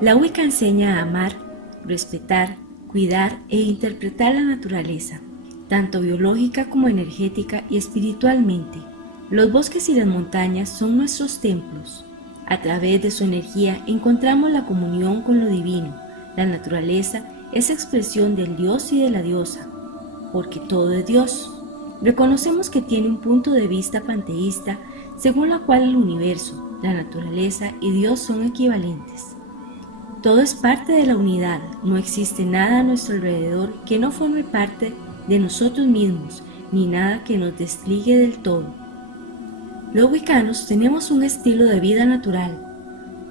La Wicca enseña a amar, respetar, cuidar e interpretar la naturaleza, tanto biológica como energética y espiritualmente. Los bosques y las montañas son nuestros templos. A través de su energía encontramos la comunión con lo divino. La naturaleza es expresión del Dios y de la diosa, porque todo es Dios. Reconocemos que tiene un punto de vista panteísta según la cual el universo, la naturaleza y Dios son equivalentes. Todo es parte de la unidad, no existe nada a nuestro alrededor que no forme parte de nosotros mismos, ni nada que nos desligue del todo. Los wiccanos tenemos un estilo de vida natural.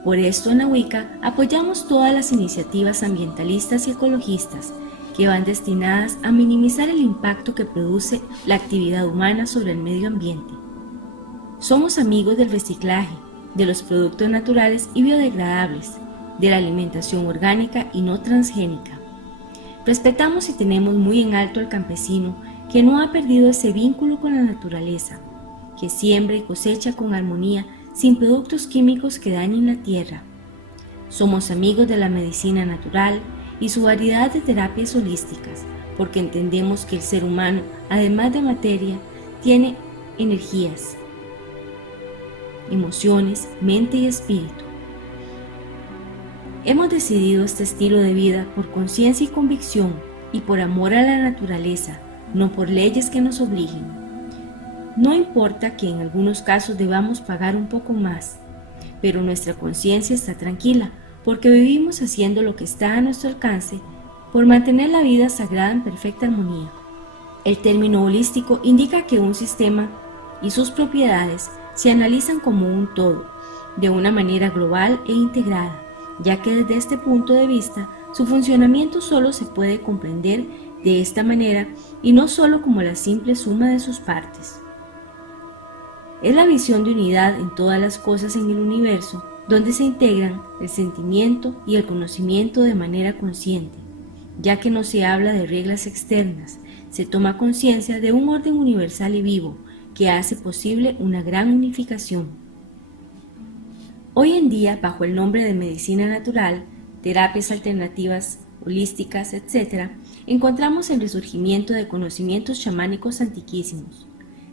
Por esto en la Wicca apoyamos todas las iniciativas ambientalistas y ecologistas que van destinadas a minimizar el impacto que produce la actividad humana sobre el medio ambiente. Somos amigos del reciclaje, de los productos naturales y biodegradables, de la alimentación orgánica y no transgénica. Respetamos y tenemos muy en alto al campesino que no ha perdido ese vínculo con la naturaleza, que siembra y cosecha con armonía sin productos químicos que dañen la tierra. Somos amigos de la medicina natural y su variedad de terapias holísticas, porque entendemos que el ser humano, además de materia, tiene energías, emociones, mente y espíritu. Hemos decidido este estilo de vida por conciencia y convicción y por amor a la naturaleza, no por leyes que nos obliguen. No importa que en algunos casos debamos pagar un poco más, pero nuestra conciencia está tranquila porque vivimos haciendo lo que está a nuestro alcance por mantener la vida sagrada en perfecta armonía. El término holístico indica que un sistema y sus propiedades se analizan como un todo, de una manera global e integrada, ya que desde este punto de vista su funcionamiento solo se puede comprender de esta manera y no solo como la simple suma de sus partes. Es la visión de unidad en todas las cosas en el universo, donde se integran el sentimiento y el conocimiento de manera consciente, ya que no se habla de reglas externas, se toma conciencia de un orden universal y vivo que hace posible una gran unificación. Hoy en día, bajo el nombre de medicina natural, terapias alternativas, holísticas, etc., encontramos el resurgimiento de conocimientos chamánicos antiquísimos,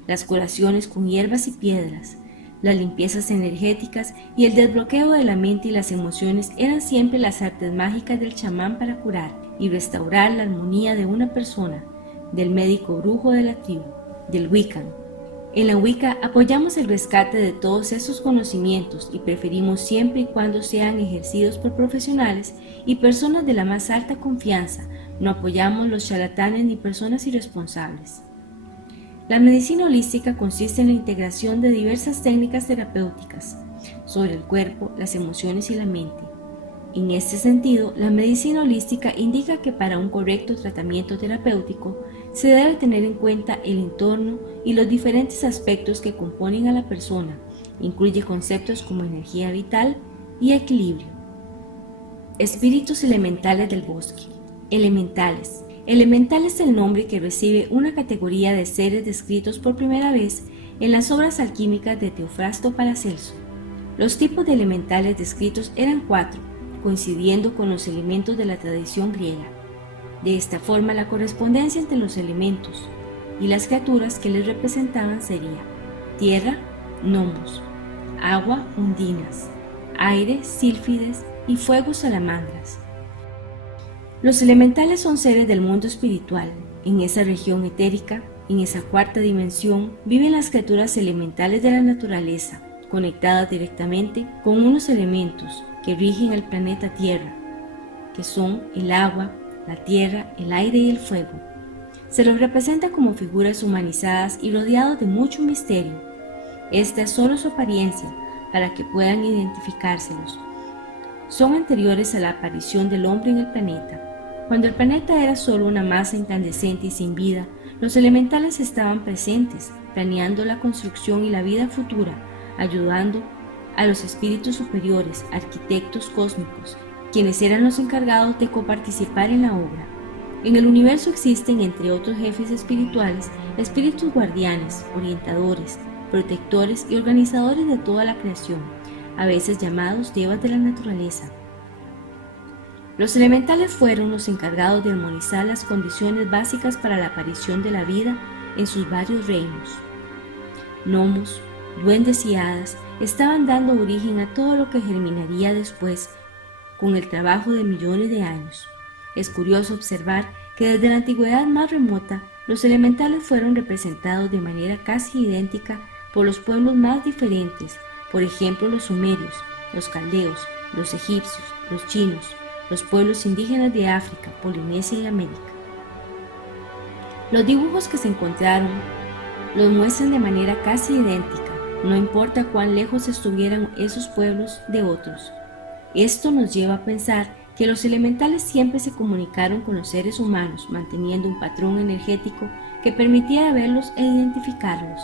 las curaciones con hierbas y piedras, las limpiezas energéticas y el desbloqueo de la mente y las emociones eran siempre las artes mágicas del chamán para curar y restaurar la armonía de una persona, del médico brujo de la tribu, del Wiccan. En la Wicca apoyamos el rescate de todos esos conocimientos y preferimos siempre y cuando sean ejercidos por profesionales y personas de la más alta confianza. No apoyamos los charlatanes ni personas irresponsables. La medicina holística consiste en la integración de diversas técnicas terapéuticas sobre el cuerpo, las emociones y la mente. En este sentido, la medicina holística indica que para un correcto tratamiento terapéutico se debe tener en cuenta el entorno y los diferentes aspectos que componen a la persona. Incluye conceptos como energía vital y equilibrio. Espíritus elementales del bosque. Elementales. Elemental es el nombre que recibe una categoría de seres descritos por primera vez en las obras alquímicas de Teofrasto Paracelso. Los tipos de elementales descritos eran 4, coincidiendo con los elementos de la tradición griega. De esta forma, la correspondencia entre los elementos y las criaturas que les representaban sería tierra, gnomos, agua, ondinas, aire, sílfides y fuego, salamandras. Los elementales son seres del mundo espiritual. En esa región etérica, en esa cuarta dimensión, viven las criaturas elementales de la naturaleza, conectadas directamente con unos elementos que rigen el planeta Tierra, que son el agua, la tierra, el aire y el fuego. Se los representa como figuras humanizadas y rodeados de mucho misterio. Esta es solo su apariencia, para que puedan identificárselos. Son anteriores a la aparición del hombre en el planeta. Cuando el planeta era solo una masa incandescente y sin vida, los elementales estaban presentes, planeando la construcción y la vida futura, ayudando a los espíritus superiores, arquitectos cósmicos, quienes eran los encargados de coparticipar en la obra. En el universo existen, entre otros jefes espirituales, espíritus guardianes, orientadores, protectores y organizadores de toda la creación, a veces llamados devas de la naturaleza. Los elementales fueron los encargados de armonizar las condiciones básicas para la aparición de la vida en sus varios reinos. Gnomos, duendes y hadas estaban dando origen a todo lo que germinaría después con el trabajo de millones de años. Es curioso observar que desde la antigüedad más remota los elementales fueron representados de manera casi idéntica por los pueblos más diferentes, por ejemplo los sumerios, los caldeos, los egipcios, los chinos, los pueblos indígenas de África, Polinesia y América. Los dibujos que se encontraron los muestran de manera casi idéntica, no importa cuán lejos estuvieran esos pueblos de otros. Esto nos lleva a pensar que los elementales siempre se comunicaron con los seres humanos, manteniendo un patrón energético que permitía verlos e identificarlos.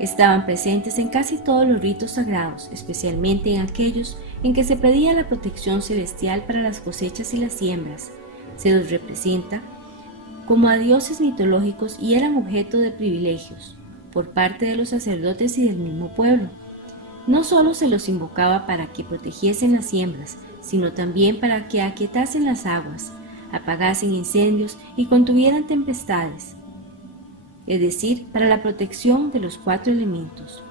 Estaban presentes en casi todos los ritos sagrados, especialmente en aquellos en que se pedía la protección celestial para las cosechas y las siembras. Se los representa como a dioses mitológicos y eran objeto de privilegios por parte de los sacerdotes y del mismo pueblo. No solo se los invocaba para que protegiesen las siembras, sino también para que aquietasen las aguas, apagasen incendios y contuvieran tempestades, es decir, para la protección de los 4 elementos.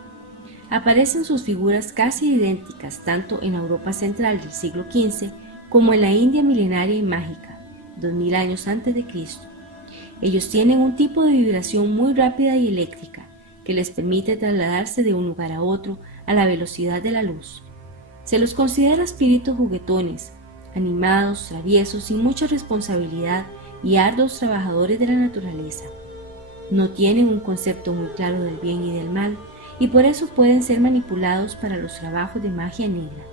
Aparecen sus figuras casi idénticas tanto en la Europa central del siglo XV como en la India milenaria y mágica, 2000 años antes de Cristo. Ellos tienen un tipo de vibración muy rápida y eléctrica que les permite trasladarse de un lugar a otro a la velocidad de la luz. Se los considera espíritus juguetones, animados, traviesos, sin mucha responsabilidad y arduos trabajadores de la naturaleza. No tienen un concepto muy claro del bien y del mal, y por eso pueden ser manipulados para los trabajos de magia negra.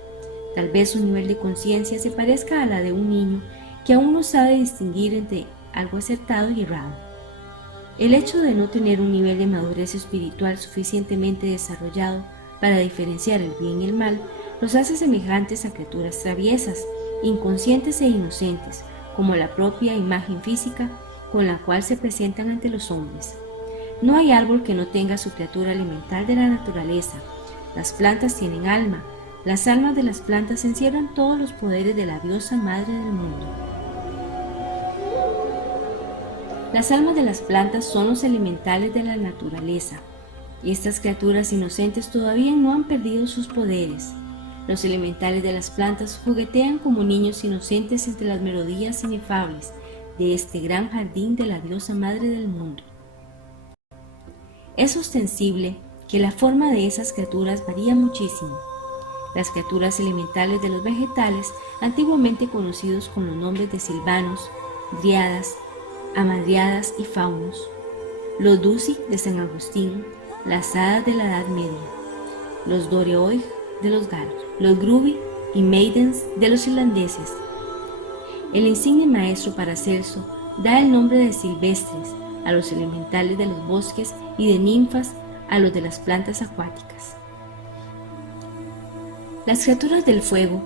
Tal vez su nivel de conciencia se parezca a la de un niño que aún no sabe distinguir entre algo acertado y errado. El hecho de no tener un nivel de madurez espiritual suficientemente desarrollado para diferenciar el bien y el mal los hace semejantes a criaturas traviesas, inconscientes e inocentes, como la propia imagen física con la cual se presentan ante los hombres. No hay árbol que no tenga su criatura elemental de la naturaleza. Las plantas tienen alma. Las almas de las plantas encierran todos los poderes de la diosa madre del mundo. Las almas de las plantas son los elementales de la naturaleza. Estas criaturas inocentes todavía no han perdido sus poderes. Los elementales de las plantas juguetean como niños inocentes entre las melodías inefables de este gran jardín de la diosa madre del mundo. Es ostensible que la forma de esas criaturas varía muchísimo. Las criaturas elementales de los vegetales, antiguamente conocidos con los nombres de silvanos, driadas, hamadriadas y faunos, los dusi de San Agustín, las hadas de la Edad Media, los doreoig de los galos, los grubi y maidens de los irlandeses. El insigne maestro Paracelso da el nombre de silvestres a los elementales de los bosques y de ninfas a los de las plantas acuáticas. Las criaturas del fuego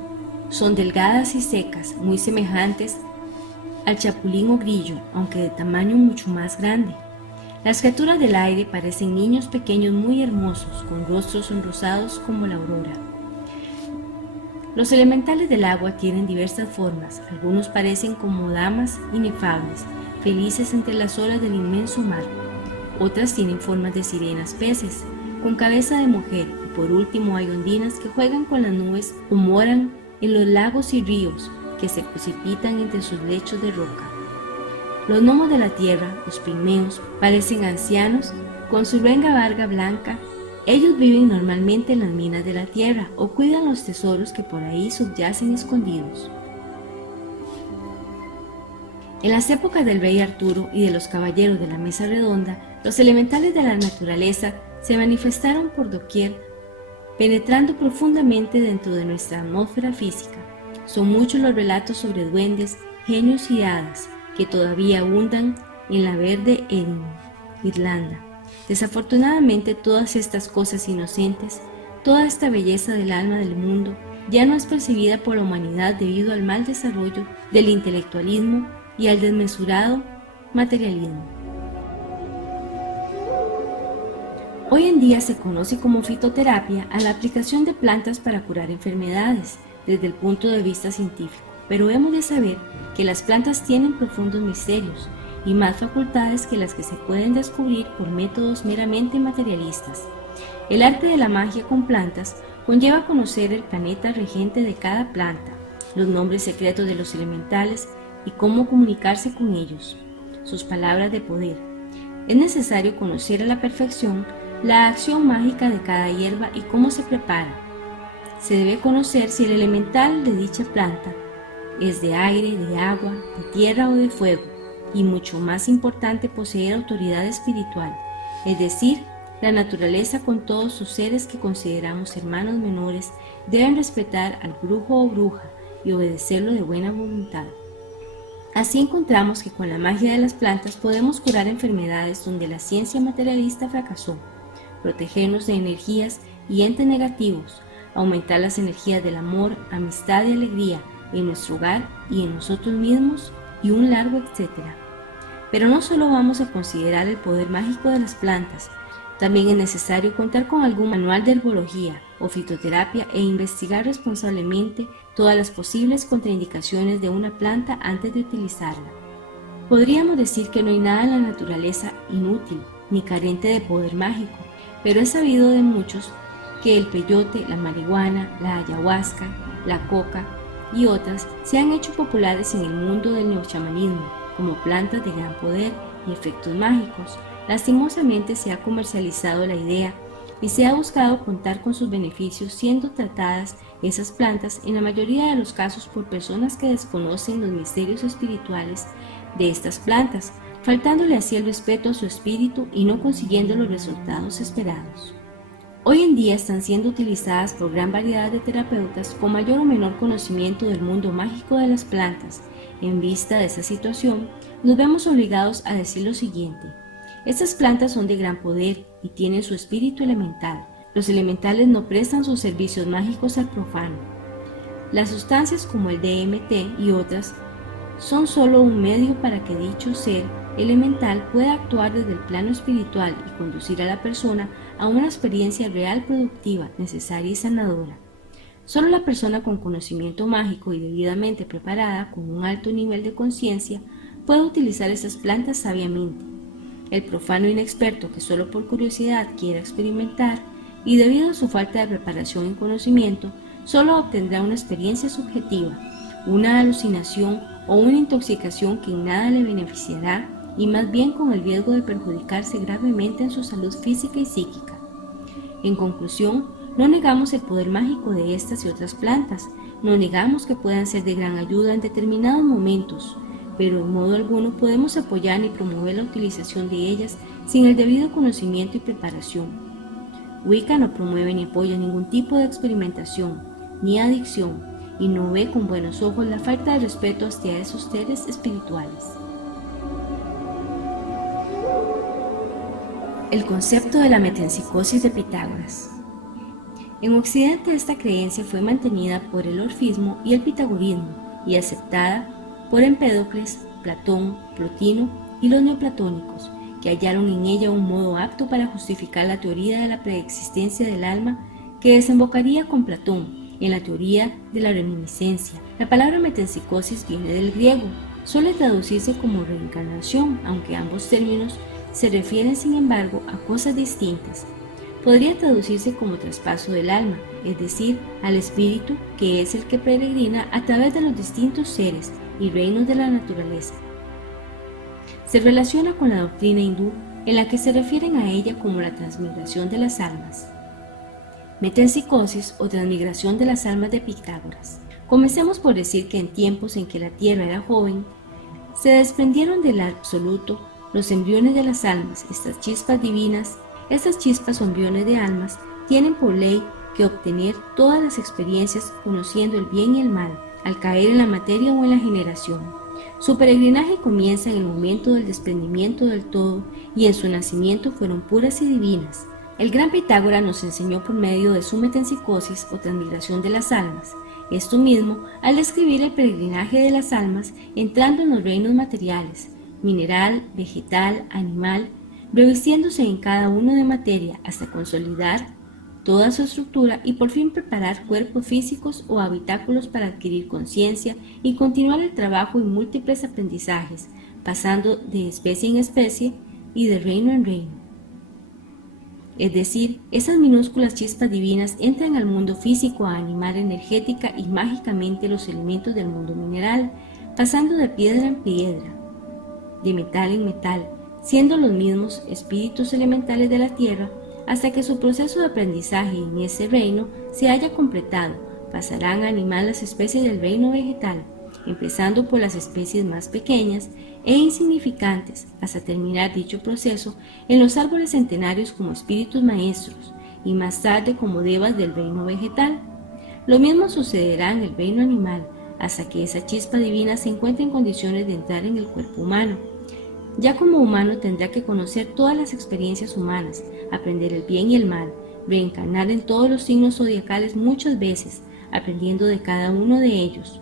son delgadas y secas, muy semejantes al chapulín o grillo, aunque de tamaño mucho más grande. Las criaturas del aire parecen niños pequeños muy hermosos, con rostros sonrosados como la aurora. Los elementales del agua tienen diversas formas, algunos parecen como damas inefables, felices entre las olas del inmenso mar. Otras tienen formas de sirenas peces, con cabeza de mujer, y por último hay ondinas que juegan con las nubes o moran en los lagos y ríos que se precipitan entre sus lechos de roca. Los gnomos de la tierra, los pigmeos, parecen ancianos con su luenga barba blanca. Ellos viven normalmente en las minas de la tierra o cuidan los tesoros que por ahí subyacen escondidos. En las épocas del rey Arturo y de los caballeros de la mesa redonda, los elementales de la naturaleza se manifestaron por doquier, penetrando profundamente dentro de nuestra atmósfera física. Son muchos los relatos sobre duendes, genios y hadas que todavía abundan en la verde en Irlanda. Desafortunadamente, todas estas cosas inocentes, toda esta belleza del alma del mundo, ya no es percibida por la humanidad debido al mal desarrollo del intelectualismo y al desmesurado materialismo. Hoy en día se conoce como fitoterapia a la aplicación de plantas para curar enfermedades desde el punto de vista científico. pero hemos de saber que las plantas tienen profundos misterios y más facultades que las que se pueden descubrir por métodos meramente materialistas. El arte de la magia con plantas conlleva conocer el planeta regente de cada planta, los nombres secretos de los elementales y cómo comunicarse con ellos, sus palabras de poder. Es necesario conocer a la perfección la acción mágica de cada hierba y cómo se prepara. Se debe conocer si el elemental de dicha planta es de aire, de agua, de tierra o de fuego, y mucho más importante poseer autoridad espiritual, es decir, la naturaleza con todos sus seres que consideramos hermanos menores deben respetar al brujo o bruja y obedecerlo de buena voluntad. Así encontramos que con la magia de las plantas podemos curar enfermedades donde la ciencia materialista fracasó, protegernos de energías y entes negativos, aumentar las energías del amor, amistad y alegría en nuestro hogar y en nosotros mismos, y un largo etcétera. Pero no solo vamos a considerar el poder mágico de las plantas, también es necesario contar con algún manual de herbología o fitoterapia e investigar responsablemente todas las posibles contraindicaciones de una planta antes de utilizarla. Podríamos decir que no hay nada en la naturaleza inútil ni carente de poder mágico, pero es sabido de muchos que el peyote, la marihuana, la ayahuasca, la coca y otras se han hecho populares en el mundo del neochamanismo como plantas de gran poder y efectos mágicos. Lastimosamente se ha comercializado la idea y se ha buscado contar con sus beneficios, siendo tratadas esas plantas en la mayoría de los casos por personas que desconocen los misterios espirituales de estas plantas, faltándole así el respeto a su espíritu y no consiguiendo los resultados esperados. Hoy en día están siendo utilizadas por gran variedad de terapeutas con mayor o menor conocimiento del mundo mágico de las plantas. En vista de esa situación, nos vemos obligados a decir lo siguiente: estas plantas son de gran poder y tienen su espíritu elemental. Los elementales no prestan sus servicios mágicos al profano. Las sustancias como el DMT y otras son solo un medio para que dicho ser elemental pueda actuar desde el plano espiritual y conducir a la persona a una experiencia real productiva, necesaria y sanadora. Solo la persona con conocimiento mágico y debidamente preparada, con un alto nivel de conciencia, puede utilizar estas plantas sabiamente. El profano inexperto que solo por curiosidad quiera experimentar y debido a su falta de preparación y conocimiento, solo obtendrá una experiencia subjetiva, una alucinación o una intoxicación que en nada le beneficiará y más bien con el riesgo de perjudicarse gravemente en su salud física y psíquica. En conclusión, no negamos el poder mágico de estas y otras plantas, no negamos que puedan ser de gran ayuda en determinados momentos, pero en modo alguno podemos apoyar ni promover la utilización de ellas sin el debido conocimiento y preparación. Wicca no promueve ni apoya ningún tipo de experimentación, ni adicción, y no ve con buenos ojos la falta de respeto hacia esos seres espirituales. El concepto de la metempsicosis de Pitágoras. En Occidente esta creencia fue mantenida por el orfismo y el pitagorismo y aceptada por Empédocles, Platón, Plotino y los neoplatónicos, que hallaron en ella un modo apto para justificar la teoría de la preexistencia del alma que desembocaría con Platón en la teoría de la reminiscencia. La palabra metempsicosis viene del griego, suele traducirse como reencarnación, aunque ambos términos se refieren sin embargo a cosas distintas. Podría traducirse como traspaso del alma, es decir, al espíritu que es el que peregrina a través de los distintos seres y reinos de la naturaleza. Se relaciona con la doctrina hindú en la que se refieren a ella como la transmigración de las almas. Metempsicosis o transmigración de las almas de Pitágoras. Comencemos por decir que en tiempos en que la tierra era joven, se desprendieron del absoluto los embriones de las almas, estas chispas divinas. Estas chispas o embriones de almas tienen por ley que obtener todas las experiencias conociendo el bien y el mal, al caer en la materia o en la generación. Su peregrinaje comienza en el momento del desprendimiento del todo y en su nacimiento fueron puras y divinas. El gran Pitágoras nos enseñó por medio de su metempsicosis o transmigración de las almas, esto mismo al describir el peregrinaje de las almas entrando en los reinos materiales, mineral, vegetal, animal, revistiéndose en cada uno de materia hasta consolidar toda su estructura y por fin preparar cuerpos físicos o habitáculos para adquirir conciencia y continuar el trabajo en múltiples aprendizajes, pasando de especie en especie y de reino en reino. Es decir, esas minúsculas chispas divinas entran al mundo físico a animar energética y mágicamente los elementos del mundo mineral, pasando de piedra en piedra, de metal en metal, siendo los mismos espíritus elementales de la tierra, hasta que su proceso de aprendizaje en ese reino se haya completado. Pasarán a animar las especies del reino vegetal, empezando por las especies más pequeñas e insignificantes, hasta terminar dicho proceso en los árboles centenarios como espíritus maestros y más tarde como devas del reino vegetal. Lo mismo sucederá en el reino animal, hasta que esa chispa divina se encuentre en condiciones de entrar en el cuerpo humano. Ya como humano tendrá que conocer todas las experiencias humanas, aprender el bien y el mal, reencarnar en todos los signos zodiacales muchas veces, aprendiendo de cada uno de ellos,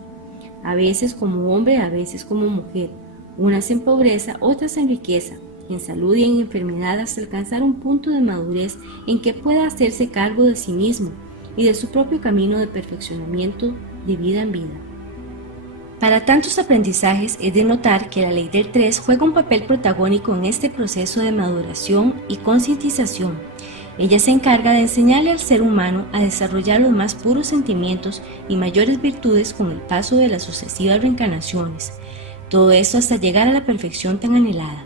a veces como hombre, a veces como mujer, unas en pobreza, otras en riqueza, en salud y en enfermedad, hasta alcanzar un punto de madurez en que pueda hacerse cargo de sí mismo y de su propio camino de perfeccionamiento de vida en vida. Para tantos aprendizajes es de notar que la ley del 3 juega un papel protagónico en este proceso de maduración y concientización. Ella se encarga de enseñarle al ser humano a desarrollar los más puros sentimientos y mayores virtudes con el paso de las sucesivas reencarnaciones. Todo esto hasta llegar a la perfección tan anhelada.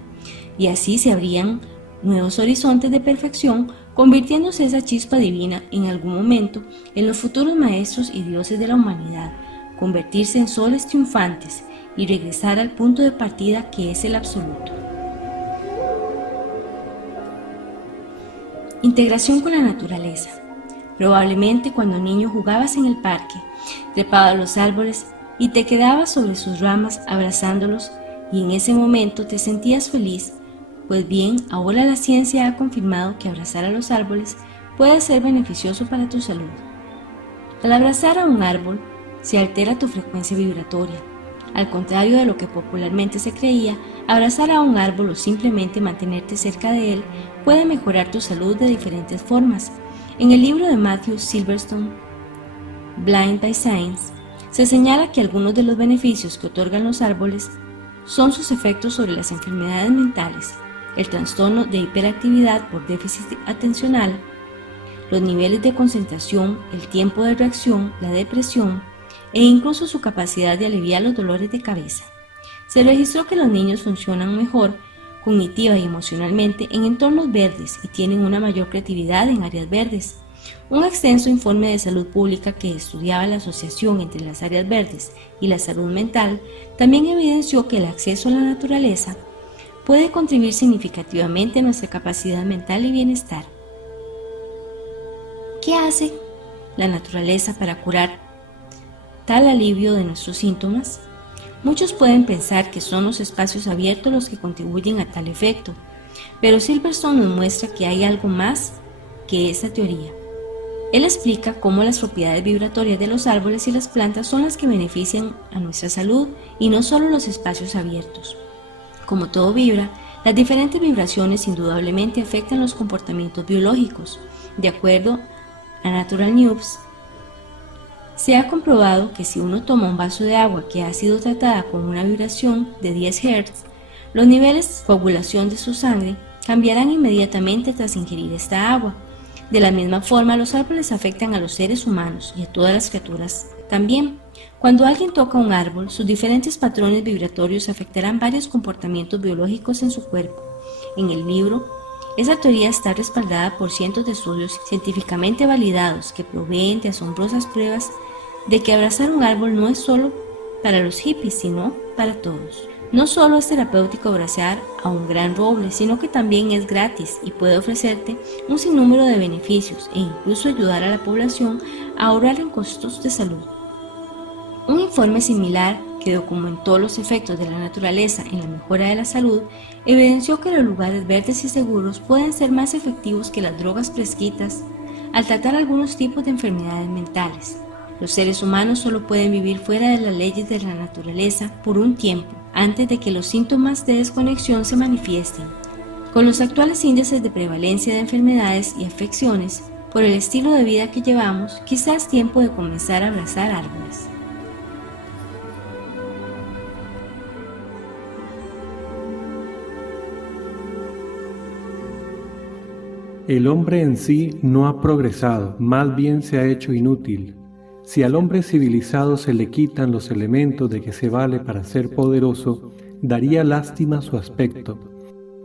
Y así se abrían nuevos horizontes de perfección, convirtiéndose esa chispa divina en algún momento en los futuros maestros y dioses de la humanidad, convertirse en soles triunfantes y regresar al punto de partida que es el absoluto. Integración con la naturaleza. Probablemente cuando niño jugabas en el parque, trepabas a los árboles y te quedabas sobre sus ramas abrazándolos y en ese momento te sentías feliz. Pues bien, ahora la ciencia ha confirmado que abrazar a los árboles puede ser beneficioso para tu salud. Al abrazar a un árbol, se altera tu frecuencia vibratoria. Al contrario de lo que popularmente se creía, abrazar a un árbol o simplemente mantenerte cerca de él puede mejorar tu salud de diferentes formas. En el libro de Matthew Silverstone, Blind by Science, se señala que algunos de los beneficios que otorgan los árboles son sus efectos sobre las enfermedades mentales, el trastorno de hiperactividad por déficit atencional, los niveles de concentración, el tiempo de reacción, la depresión, e incluso su capacidad de aliviar los dolores de cabeza. Se registró que los niños funcionan mejor cognitiva y emocionalmente en entornos verdes y tienen una mayor creatividad en áreas verdes. Un extenso informe de salud pública que estudiaba la asociación entre las áreas verdes y la salud mental también evidenció que el acceso a la naturaleza puede contribuir significativamente a nuestra capacidad mental y bienestar. ¿Qué hace la naturaleza para curar tal alivio de nuestros síntomas? Muchos pueden pensar que son los espacios abiertos los que contribuyen a tal efecto, pero Silverstone nos muestra que hay algo más que esa teoría. Él explica cómo las propiedades vibratorias de los árboles y las plantas son las que benefician a nuestra salud y no solo los espacios abiertos. Como todo vibra, las diferentes vibraciones indudablemente afectan los comportamientos biológicos. De acuerdo a Natural News, se ha comprobado que si uno toma un vaso de agua que ha sido tratada con una vibración de 10 Hz, los niveles de coagulación de su sangre cambiarán inmediatamente tras ingerir esta agua. De la misma forma, los árboles afectan a los seres humanos y a todas las criaturas también. Cuando alguien toca un árbol, sus diferentes patrones vibratorios afectarán varios comportamientos biológicos en su cuerpo. En el libro, esa teoría está respaldada por cientos de estudios científicamente validados que proveen de asombrosas pruebas de que abrazar un árbol no es solo para los hippies, sino para todos. No solo es terapéutico abrazar a un gran roble, sino que también es gratis y puede ofrecerte un sinnúmero de beneficios e incluso ayudar a la población a ahorrar en costos de salud. Un informe similar que documentó los efectos de la naturaleza en la mejora de la salud evidenció que los lugares verdes y seguros pueden ser más efectivos que las drogas prescritas al tratar algunos tipos de enfermedades mentales. Los seres humanos solo pueden vivir fuera de las leyes de la naturaleza por un tiempo, antes de que los síntomas de desconexión se manifiesten. Con los actuales índices de prevalencia de enfermedades y afecciones, Por el estilo de vida que llevamos, quizás es tiempo de comenzar a abrazar árboles. El hombre en sí no ha progresado, más bien se ha hecho inútil. Si al hombre civilizado se le quitan los elementos de que se vale para ser poderoso, daría lástima su aspecto.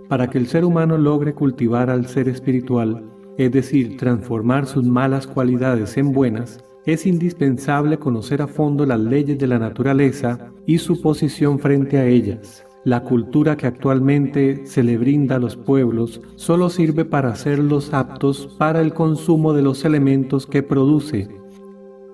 Para que el ser humano logre cultivar al ser espiritual, es decir, transformar sus malas cualidades en buenas, es indispensable conocer a fondo las leyes de la naturaleza y su posición frente a ellas. La cultura que actualmente se le brinda a los pueblos solo sirve para hacerlos aptos para el consumo de los elementos que produce.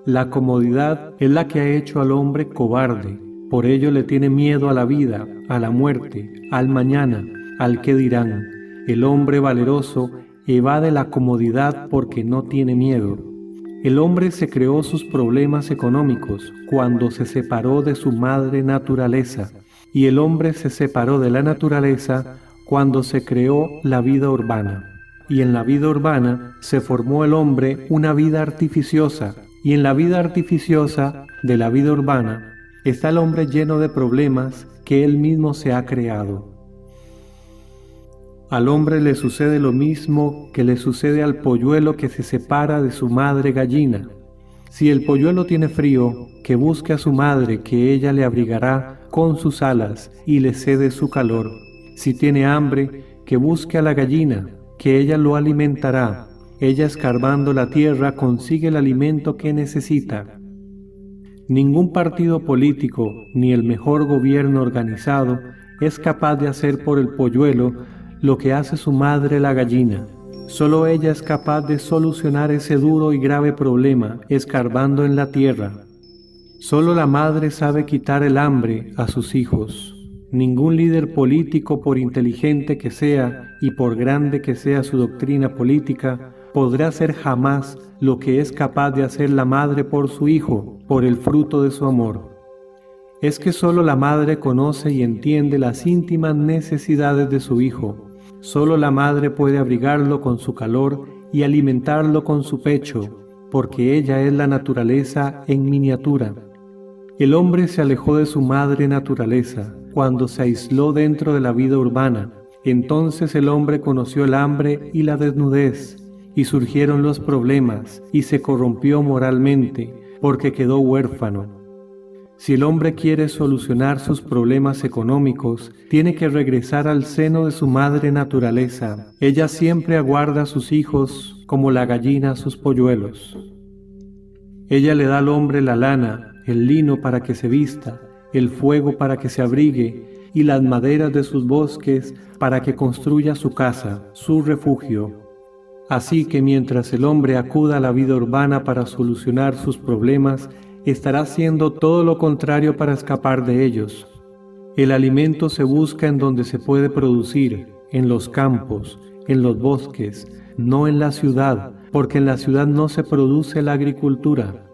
La comodidad es la que ha hecho al hombre cobarde, por ello le tiene miedo a la vida, a la muerte, al mañana, al qué dirán. El hombre valeroso evade la comodidad porque no tiene miedo. El hombre se creó sus problemas económicos cuando se separó de su madre naturaleza, y el hombre se separó de la naturaleza cuando se creó la vida urbana. Y en la vida urbana se formó el hombre una vida artificiosa, y en la vida artificiosa de la vida urbana está el hombre lleno de problemas que él mismo se ha creado. Al hombre le sucede lo mismo que le sucede al polluelo que se separa de su madre gallina. Si el polluelo tiene frío, que busque a su madre, que ella le abrigará con sus alas y le cede su calor. Si tiene hambre, que busque a la gallina, que ella lo alimentará. Ella, escarbando la tierra, consigue el alimento que necesita. Ningún partido político, ni el mejor gobierno organizado, es capaz de hacer por el polluelo lo que hace su madre la gallina. Solo ella es capaz de solucionar ese duro y grave problema, escarbando en la tierra. Solo la madre sabe quitar el hambre a sus hijos. Ningún líder político, por inteligente que sea y por grande que sea su doctrina política, podrá hacer jamás lo que es capaz de hacer la madre por su hijo, por el fruto de su amor. Es que solo la madre conoce y entiende las íntimas necesidades de su hijo. Solo la madre puede abrigarlo con su calor y alimentarlo con su pecho, porque ella es la naturaleza en miniatura. El hombre se alejó de su madre naturaleza cuando se aisló dentro de la vida urbana. Entonces el hombre conoció el hambre y la desnudez, y surgieron los problemas, y se corrompió moralmente, porque quedó huérfano. Si el hombre quiere solucionar sus problemas económicos, tiene que regresar al seno de su madre naturaleza. Ella siempre aguarda a sus hijos como la gallina a sus polluelos. Ella le da al hombre la lana, el lino para que se vista, el fuego para que se abrigue, y las maderas de sus bosques para que construya su casa, su refugio. Así que mientras el hombre acuda a la vida urbana para solucionar sus problemas, estará haciendo todo lo contrario para escapar de ellos. El alimento se busca en donde se puede producir, en los campos, en los bosques, no en la ciudad, porque en la ciudad no se produce la agricultura.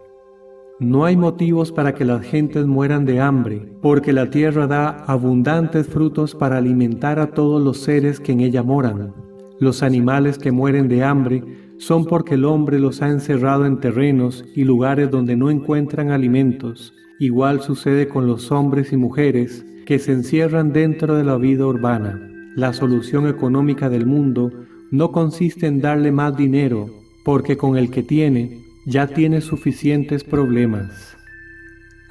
No hay motivos para que las gentes mueran de hambre, porque la tierra da abundantes frutos para alimentar a todos los seres que en ella moran. Los animales que mueren de hambre son porque el hombre los ha encerrado en terrenos y lugares donde no encuentran alimentos. Igual sucede con los hombres y mujeres que se encierran dentro de la vida urbana. La solución económica del mundo no consiste en darle más dinero, porque con el que tiene, ya tiene suficientes problemas.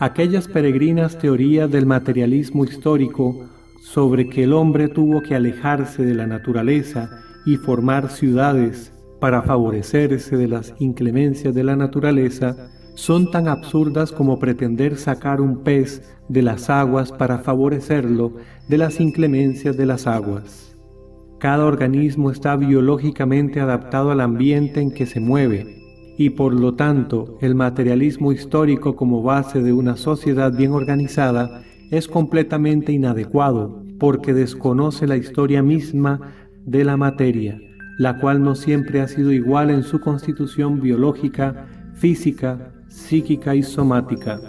Aquellas peregrinas teorías del materialismo histórico sobre que el hombre tuvo que alejarse de la naturaleza y formar ciudades para favorecerse de las inclemencias de la naturaleza, son tan absurdas como pretender sacar un pez de las aguas para favorecerlo de las inclemencias de las aguas. Cada organismo está biológicamente adaptado al ambiente en que se mueve, y por lo tanto el materialismo histórico como base de una sociedad bien organizada es completamente inadecuado, porque desconoce la historia misma de la materia, la cual no siempre ha sido igual en su constitución biológica, física, psíquica y somática.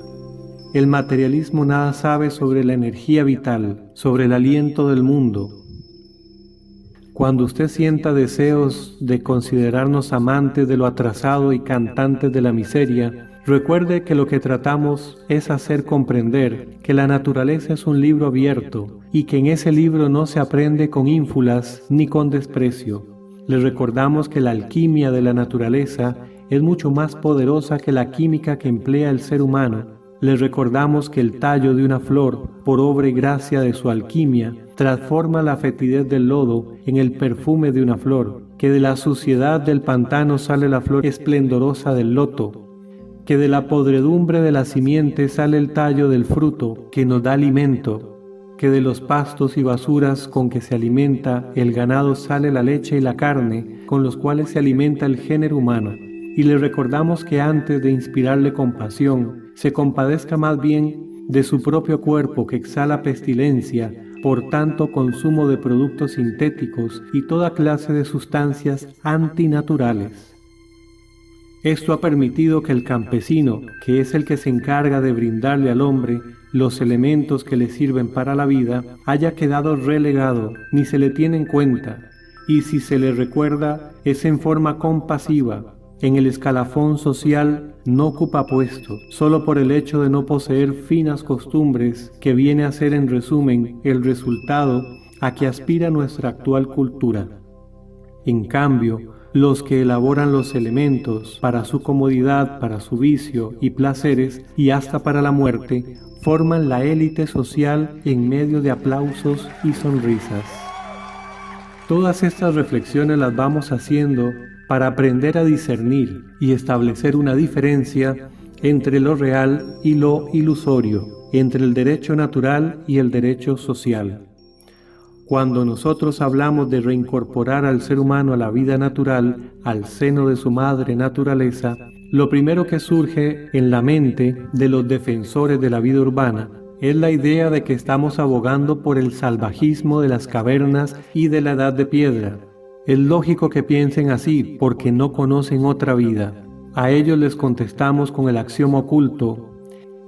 El materialismo nada sabe sobre la energía vital, sobre el aliento del mundo. Cuando usted sienta deseos de considerarnos amantes de lo atrasado y cantantes de la miseria, recuerde que lo que tratamos es hacer comprender que la naturaleza es un libro abierto y que en ese libro no se aprende con ínfulas ni con desprecio. Le recordamos que la alquimia de la naturaleza es mucho más poderosa que la química que emplea el ser humano. Les recordamos que el tallo de una flor, por obra y gracia de su alquimia, transforma la fetidez del lodo en el perfume de una flor, que de la suciedad del pantano sale la flor esplendorosa del loto, que de la podredumbre de la simiente sale el tallo del fruto que nos da alimento, que de los pastos y basuras con que se alimenta el ganado sale la leche y la carne, con los cuales se alimenta el género humano. Y le recordamos que antes de inspirarle compasión, se compadezca más bien de su propio cuerpo que exhala pestilencia por tanto consumo de productos sintéticos y toda clase de sustancias antinaturales. Esto ha permitido que el campesino, que es el que se encarga de brindarle al hombre los elementos que le sirven para la vida, haya quedado relegado, ni se le tiene en cuenta, y si se le recuerda es en forma compasiva. En el escalafón social no ocupa puesto, solo por el hecho de no poseer finas costumbres, que viene a ser en resumen el resultado a que aspira nuestra actual cultura. En cambio, los que elaboran los elementos para su comodidad, para su vicio y placeres, y hasta para la muerte, forman la élite social en medio de aplausos y sonrisas. Todas estas reflexiones las vamos haciendo para aprender a discernir y establecer una diferencia entre lo real y lo ilusorio, entre el derecho natural y el derecho social. Cuando nosotros hablamos de reincorporar al ser humano a la vida natural, al seno de su madre naturaleza, lo primero que surge en la mente de los defensores de la vida urbana es la idea de que estamos abogando por el salvajismo de las cavernas y de la edad de piedra. Es lógico que piensen así porque no conocen otra vida. A ellos les contestamos con el axioma oculto: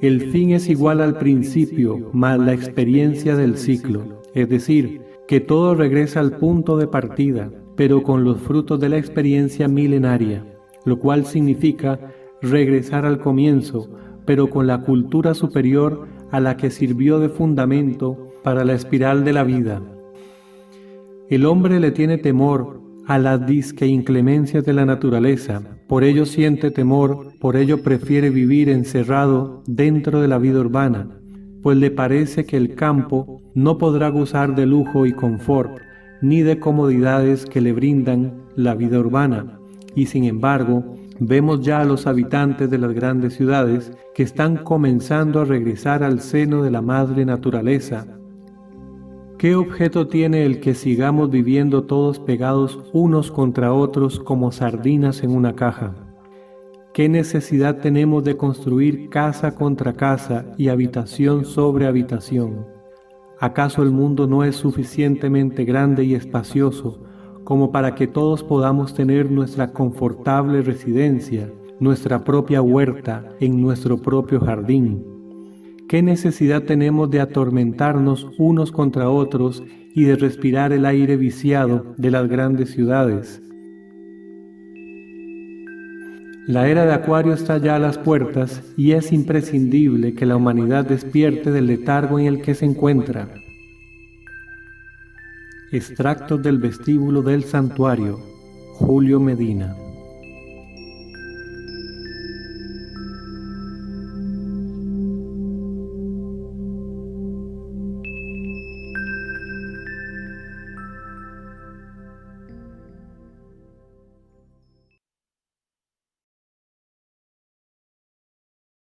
el fin es igual al principio más la experiencia del ciclo, es decir, que todo regresa al punto de partida, pero con los frutos de la experiencia milenaria, lo cual significa regresar al comienzo, pero con la cultura superior a la que sirvió de fundamento para la espiral de la vida. El hombre le tiene temor a las disque inclemencias de la naturaleza, por ello siente temor, por ello prefiere vivir encerrado dentro de la vida urbana, pues le parece que el campo no podrá gozar de lujo y confort, ni de comodidades que le brindan la vida urbana, y sin embargo, vemos ya a los habitantes de las grandes ciudades que están comenzando a regresar al seno de la madre naturaleza. ¿Qué objeto tiene el que sigamos viviendo todos pegados unos contra otros como sardinas en una caja? ¿Qué necesidad tenemos de construir casa contra casa y habitación sobre habitación? ¿Acaso el mundo no es suficientemente grande y espacioso como para que todos podamos tener nuestra confortable residencia, nuestra propia huerta en nuestro propio jardín? ¿Qué necesidad tenemos de atormentarnos unos contra otros y de respirar el aire viciado de las grandes ciudades? La era de Acuario está ya a las puertas y es imprescindible que la humanidad despierte del letargo en el que se encuentra. Extractos del vestíbulo del santuario, Julio Medina.